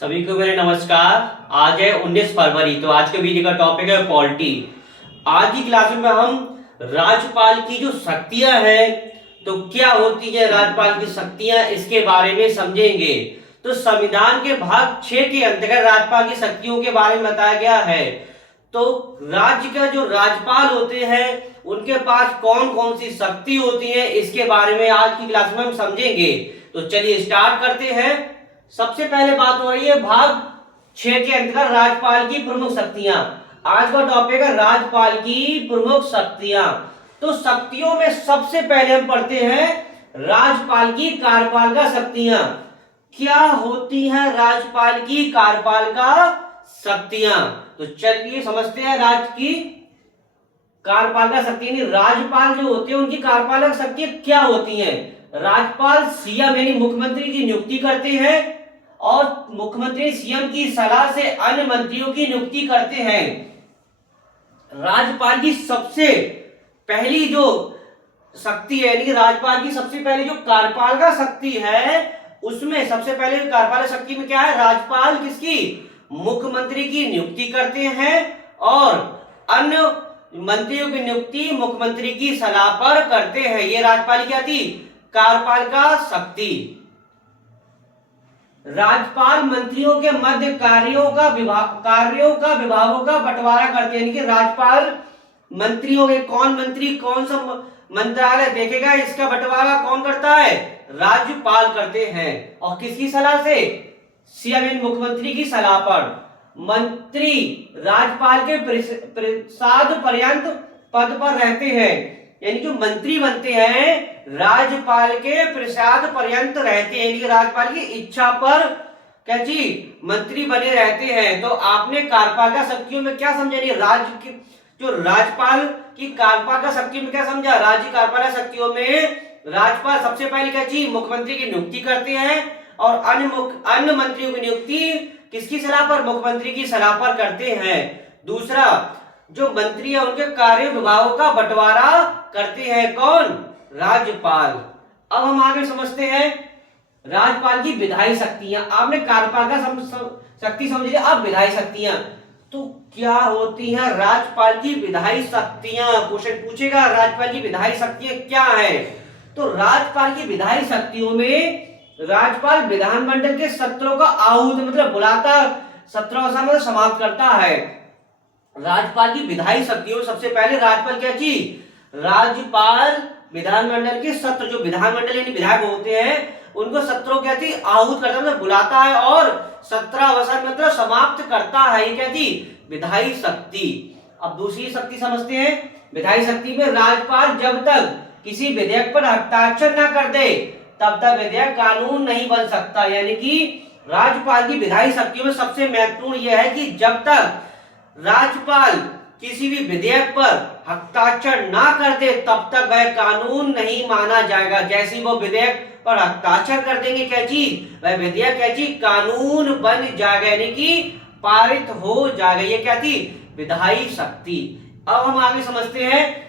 सभी को मेरे नमस्कार। आज है 19 फरवरी। तो आज के वीडियो का टॉपिक है पॉलिटी। आज की क्लास में हम राज्यपाल की जो शक्तियां हैं, तो क्या होती है राज्यपाल की शक्तियां, इसके बारे में समझेंगे। तो संविधान के भाग 6 के अंतर्गत राज्यपाल की शक्तियों के बारे में बताया गया है। तो राज्य का जो राज्यपाल होते हैं उनके पास कौन कौन सी शक्ति होती है, इसके बारे में आज की क्लास में हम समझेंगे। तो चलिए स्टार्ट करते हैं। सबसे पहले बात हो रही है भाग 6 के अंतर्गत राज्यपाल की प्रमुख शक्तियां। आज का टॉपिक है राज्यपाल की प्रमुख शक्तियां। तो शक्तियों में सबसे पहले हम पढ़ते हैं राज्यपाल की कार्यपालिका शक्तियां। क्या होती हैं राज्यपाल की कार्यपालिका शक्तियां? तो चलिए समझते हैं राज्य की कार्यपालिका शक्ति। राज्यपाल जो होते हैं उनकी कार्यपालक शक्तियां क्या होती हैं? राज्यपाल सीएम यानी मुख्यमंत्री की नियुक्ति करते हैं और मुख्यमंत्री सीएम की सलाह से अन्य मंत्रियों की नियुक्ति करते हैं। राज्यपाल की सबसे पहली जो शक्ति है, यानी राज्यपाल की सबसे पहली जो कार्यपालिका शक्ति है, उसमें सबसे पहले कार्यपालिका शक्ति में क्या है? राज्यपाल किसकी? मुख्यमंत्री की नियुक्ति करते हैं और अन्य मंत्रियों की नियुक्ति मुख्यमंत्री की सलाह पर करते हैं। ये राज्यपाल की क्या थी? कार्यपालिका शक्ति। राज्यपाल मंत्रियों के मध्य कार्यों का विभागों का बंटवारा करते हैं। यानी कि राज्यपाल मंत्रियों के कौन मंत्री कौन सा मंत्रालय देखेगा, इसका बंटवारा कौन करता है? राज्यपाल करते हैं। और किसकी सलाह से? सीएम मुख्यमंत्री की सलाह पर। मंत्री राज्यपाल के प्रसाद पर्यंत पद पर रहते हैं, यानी जो मंत्री बनते हैं राज्यपाल के प्रसाद पर्यंत रहते हैं, यानी राज्यपाल की इच्छा पर क्या जी मंत्री बने रहते हैं। तो आपने कार्यपालिका शक्तियों में क्या समझा? राज्य की जो राज्यपाल की कार्यपालिका शक्ति में क्या समझा? राज्य कार्यपालिका शक्तियों में राज्यपाल सबसे पहले क्या चीज मुख्यमंत्री की नियुक्ति करते हैं और अन्य मंत्रियों की नियुक्ति किसकी सलाह पर? मुख्यमंत्री की सलाह पर करते हैं। दूसरा, जो मंत्री है उनके कार्य विभागों का बंटवारा करते हैं कौन? राज्यपाल। अब हम आगे समझते हैं राज्यपाल की विधायी शक्तियां। आपने कार्यपालिका शक्ति समझ लिया, अब विधायी शक्तियां तो क्या होती हैं? राज्यपाल की विधायी शक्तियां क्वेश्चन पूछेगा, राज्यपाल की विधायी शक्तियां क्या है? तो राज्यपाल की विधायी शक्तियों में राज्यपाल विधानमंडल के सत्रों का आहूत मतलब बुलाता, सत्रों का समाप्त करता है। राज्यपाल की विधायी शक्तियों सबसे पहले राज्यपाल क्या चीज? राज्यपाल विधानमंडल के सत्र, जो विधानमंडल यानी विधायक होते हैं उनको सत्रों क्या थी? आहूत करता मतलब बुलाता है और सत्रावसान मतलब समाप्त करता है। ये क्या थी? विधायी शक्ति। अब दूसरी शक्ति समझते हैं। विधायी शक्ति में राज्यपाल जब तक किसी विधेयक पर हस्ताक्षर न कर दे तब तक विधेयक कानून नहीं बन सकता। यानी कि राज्यपाल की विधायी शक्तियों में सबसे महत्वपूर्ण यह है कि जब तक राज्यपाल किसी भी विधेयक पर हस्ताक्षर ना कर दे तब तक वह कानून नहीं माना जाएगा। जैसे ही वो विधेयक पर हस्ताक्षर कर देंगे क्या चीज? वह विधेयक क्या चीज? कानून बन जाएगा, यानी कि पारित हो जाएगा। ये क्या थी? विधायी शक्ति। अब हम आगे समझते हैं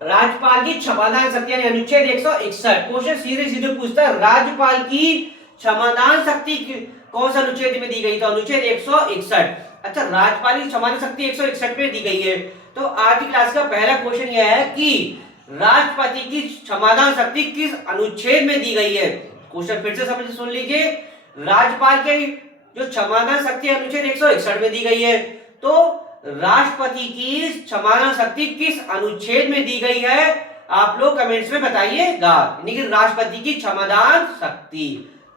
राज्यपाल की क्षमादान शक्ति यानी अनुच्छेद 161। क्वेश्चन सीधे सीधे पूछता है राज्यपाल की क्षमादान शक्ति कौन सा अनुच्छेद में दी गई? तो अनुच्छेद 161। अच्छा, राज्यपाल की क्षमादान शक्ति 161 में दी गई है। तो आज की क्लास का पहला क्वेश्चन यह है कि राष्ट्रपति की क्षमादान शक्ति किस अनुच्छेद में दी गई है? क्वेश्चन फिर से समझ सुन लीजिए। राज्यपाल के जो क्षमादान शक्ति अनुच्छेद 161 में दी गई है, तो राष्ट्रपति की क्षमादान शक्ति किस अनुच्छेद में दी गई है? आप लोग कमेंट्स में बताइएगा। यानी कि राष्ट्रपति की क्षमादान शक्ति।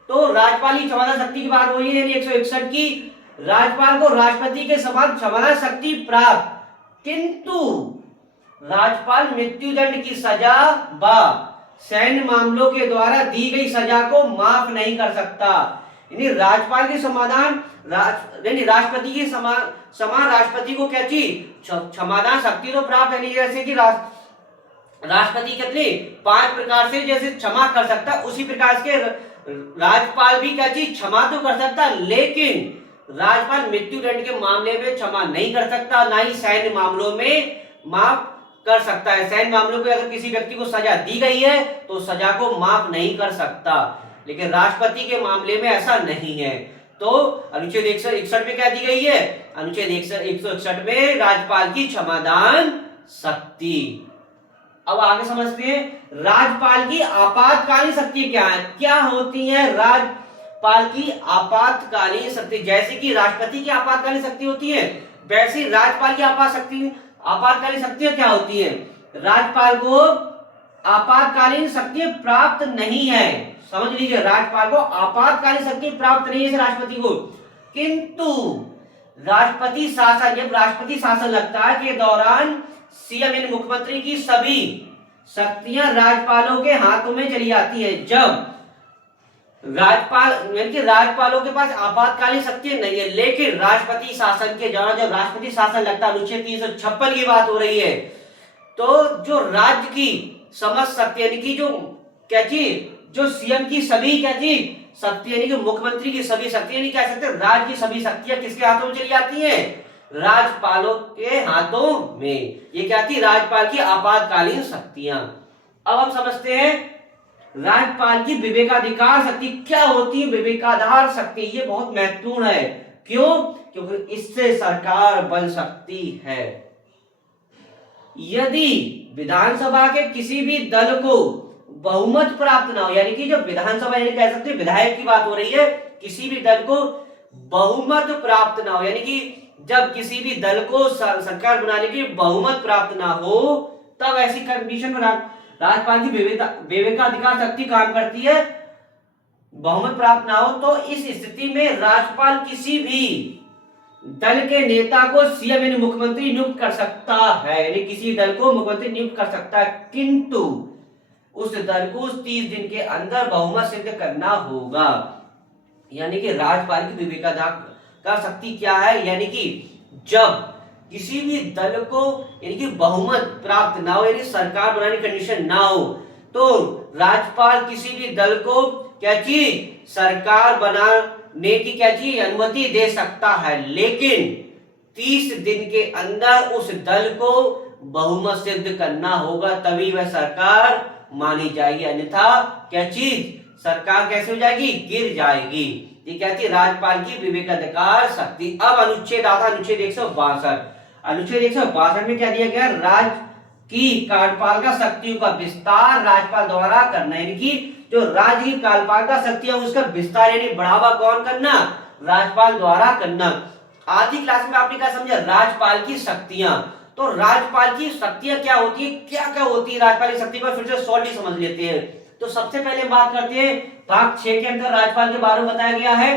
तो राज्यपाल की क्षमादान शक्ति की बात हो रही है, यानी 161 की। राज्यपाल को राष्ट्रपति के समान क्षमादान शक्ति प्राप्त, किंतु राज्यपाल मृत्युदंड की सजा व सैन्य मामलों के द्वारा दी गई सजा को माफ नहीं कर सकता। यानी राज्यपाल के समाधान राष्ट्रपति के समान राष्ट्रपति को क्या चीज? क्षमादान शक्ति तो प्राप्त है। जैसे कि राष्ट्रपति कितने 5 प्रकार से जैसे क्षमा कर सकता, उसी प्रकार के राज्यपाल भी क्या चीज? क्षमा तो कर सकता, लेकिन राज्यपाल मृत्युदंड के मामले में क्षमा नहीं कर सकता, ना ही सैन्य मामलों में माफ कर सकता है। सैन्य मामलों में अगर किसी व्यक्ति को सजा दी गई है तो सजा को माफ नहीं कर सकता, लेकिन राष्ट्रपति के मामले में ऐसा नहीं है। तो अनुच्छेद 161 में क्या दी गई है? अनुच्छेद 161 में राज्यपाल की क्षमादान शक्ति। अब आगे समझते हैं राज्यपाल की आपातकालीन शक्ति क्या है, क्या होती है राज्यपाल की आपातकालीन शक्ति। जैसे कि राष्ट्रपति की आपातकालीन शक्ति होती है, वैसे राज्यपाल की आपातकालीन शक्तियां क्या होती है? राज्यपाल को आपातकालीन शक्ति प्राप्त नहीं है, समझ लीजिए, राज्यपाल को आपातकालीन शक्ति प्राप्त नहीं है राष्ट्रपति को, किंतु राष्ट्रपति शासन, जब राष्ट्रपति शासन लगता है के दौरान सीएम यानी मुख्यमंत्री की सभी शक्तियां राज्यपालों के हाथों में चली जाती है। जब राज्यपाल यानी कि राज्यपालों के पास आपातकालीन शक्ति नहीं है, लेकिन राष्ट्रपति शासन के दौरान जब राष्ट्रपति शासन लगता है, अनुच्छेद 356 की बात हो रही है, तो जो राज्य की समस्त शक्ति यानी कि जो क्या चीज, जो सीएम की सभी क्या चीज शक्ति यानी कि मुख्यमंत्री की सभी शक्ति यानी क्या सकते राज्य की सभी शक्तियां किसके हाथों में चली जाती हैं? राज्यपालों के हाथों में। ये क्या थी? राज्यपाल की आपातकालीन शक्तियां। अब हम समझते हैं राज्यपाल की विवेकाधिकार शक्ति क्या होती है। विवेकाधार शक्ति ये बहुत महत्वपूर्ण है। क्यों? क्योंकि इससे सरकार बन सकती है। यदि विधानसभा के किसी भी दल को बहुमत प्राप्त ना हो, यानी कि जब विधानसभा यानी कह सकते हैं विधायक की बात हो रही है, किसी भी दल को बहुमत प्राप्त ना हो, यानी कि जब किसी भी दल को सरकार बनाने की बहुमत प्राप्त ना हो, तब ऐसी कंडीशन में राज्यपाल की विवेकाधिकार शक्ति काम करती है। बहुमत प्राप्त ना हो तो इस स्थिति में राज्यपाल किसी भी दल के नेता को सीएम यानी मुख्यमंत्री नियुक्त कर सकता है, यानी किसी दल को मुख्यमंत्री नियुक्त कर सकता है, किंतु उस दल को 30 दिन के अंदर बहुमत सिद्ध करना होगा। यानी कि राज्यपाल की विवेकाधिकार शक्ति क्या है? यानी कि जब किसी भी दल को यानी कि बहुमत प्राप्त ना हो, यानी सरकार बनाने की कंडीशन ना हो, तो राज्यपाल किसी भी दल को क्या चीज सरकार बनाने की क्या चीज अनुमति दे सकता है, लेकिन 30 दिन के अंदर उस दल को बहुमत सिद्ध करना होगा, तभी वह सरकार मानी जाएगी, अन्यथा क्या चीज सरकार कैसे हो जाएगी? गिर जाएगी। ये क्या थी? राज्यपाल की विवेकाधिकार शक्ति। अब अनुच्छेद आता अनुच्छेद 162। अनुच्छेद 162 में क्या दिया गया? राज्य की कार्यपालिका शक्तियों का विस्तार राज्यपाल द्वारा करना, यानी कि जो राज्य की कार्यपालिका शक्ति है उसका विस्तार यानी बढ़ावा कौन करना? राज्यपाल द्वारा करना। आधी क्लास में आपने क्या समझा? राज्यपाल की शक्तियां। तो राज्यपाल की शक्तियां क्या होती है, क्या क्या होती है राज्यपाल की शक्ति पर, फिर से शॉर्टली समझ लेते हैं। तो सबसे पहले बात करते हैं भाग 6 के अंदर राज्यपाल के बारे में बताया गया है।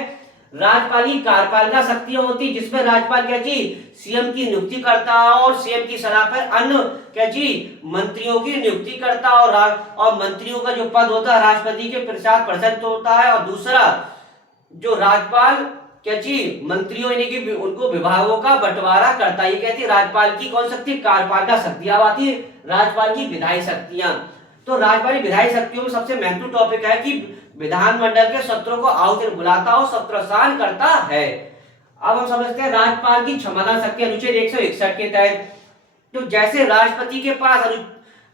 राज्यपाल की कार्यपालिका शक्तियां होती जिसमें राज्यपाल क्या चीज सीएम की नियुक्ति करता और सीएम की सलाह पर अन्य क्या चीज मंत्रियों की नियुक्ति करता, और मंत्रियों का जो पद होता है राष्ट्रपति के पश्चात होता है। और दूसरा जो राज्यपाल क्या चीज मंत्रियों यानी कि उनको विभागों का बंटवारा करता है। ये कहती है राज्यपाल की कौन शक्ति? कार्यपालिका शक्ति। अब आती है राज्यपाल की विधायी शक्तियां। तो राज्यपाल की विधायी शक्तियों में सबसे महत्वपूर्ण टॉपिक है कि विधानमंडल के सत्रों को आहूत बुलाता और सत्रसान करता है। अब हम समझते हैं राज्यपाल की क्षमता शक्ति अनुच्छेद 161 के तहत। तो जैसे राष्ट्रपति के पास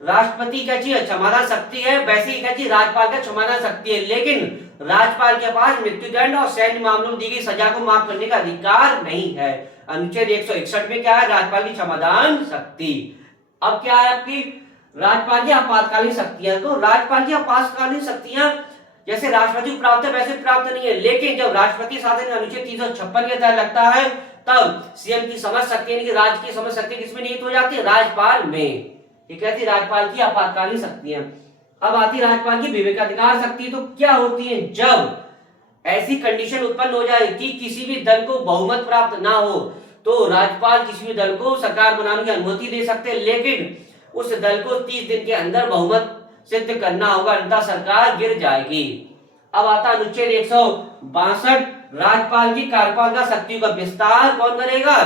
राष्ट्रपति क्या चीज क्षमता शक्ति है, वैसे ही क्या चीज राज्यपाल का क्षमता शक्ति है, लेकिन राज्यपाल के पास मृत्युदंड और सैन्य मामलों में दी गई सजा को माफ करने का अधिकार नहीं है। अनुच्छेद 161 में क्या है? राज्यपाल की क्षमदान शक्ति। अब क्या है आपकी राज्यपाल की आपातकालीन शक्तियां। तो राज्यपाल की आपातकालीन शक्तियां जैसे राष्ट्रपति को प्राप्त है वैसे प्राप्त नहीं है, लेकिन जब राष्ट्रपति शासन अनुच्छेद 356 के तहत लगता है तब सीएम की समझ शक्ति यानी कि राज्य की समझ शक्ति किसमें निहित हो जाती है? राज्यपाल में। ये कहती है राज्यपाल की आपातकालीन शक्तियां। अब आती है राज्यपाल की विवेकाधिकार शक्ति। तो क्या होती है? जब ऐसी कंडीशन उत्पन्न हो जाए कि किसी भी दल को बहुमत प्राप्त ना हो, तो राज्यपाल किसी भी दल को सरकार बनाने की अनुमति दे सकते हैं, लेकिन उस दल को 30 दिन के अंदर बहुमत सिद्ध करना होगा, अन्यथा सरकार गिर जाएगी। अब आता अनुच्छेद 162 राज्यपाल की कार्यपालिका शक्तियों का विस्तार कौन करेगा?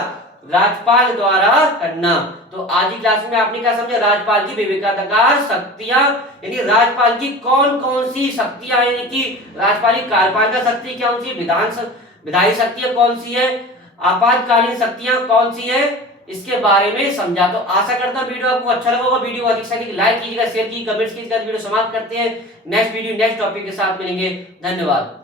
राज्यपाल द्वारा करना। तो आज की क्लास में आपने क्या समझा? राज्यपाल की विवेकाधिकार शक्तियां यानी राज्यपाल की कौन कौन सी शक्तियां, यानी कि राज्यपाल की कार्यपालिका शक्ति कौन सी, विधायी शक्तियां कौन सी है, आपातकालीन शक्तियां कौन सी है, इसके बारे में समझा। तो आशा करता हूं वीडियो आपको अच्छा लगा होगा। वीडियो को अधिक से अधिक लाइक कीजिएगा, शेयर कीजिएगा, कमेंट्स कीजिएगा। वीडियो समाप्त करते हैं। नेक्स्ट वीडियो नेक्स्ट टॉपिक के साथ मिलेंगे। धन्यवाद।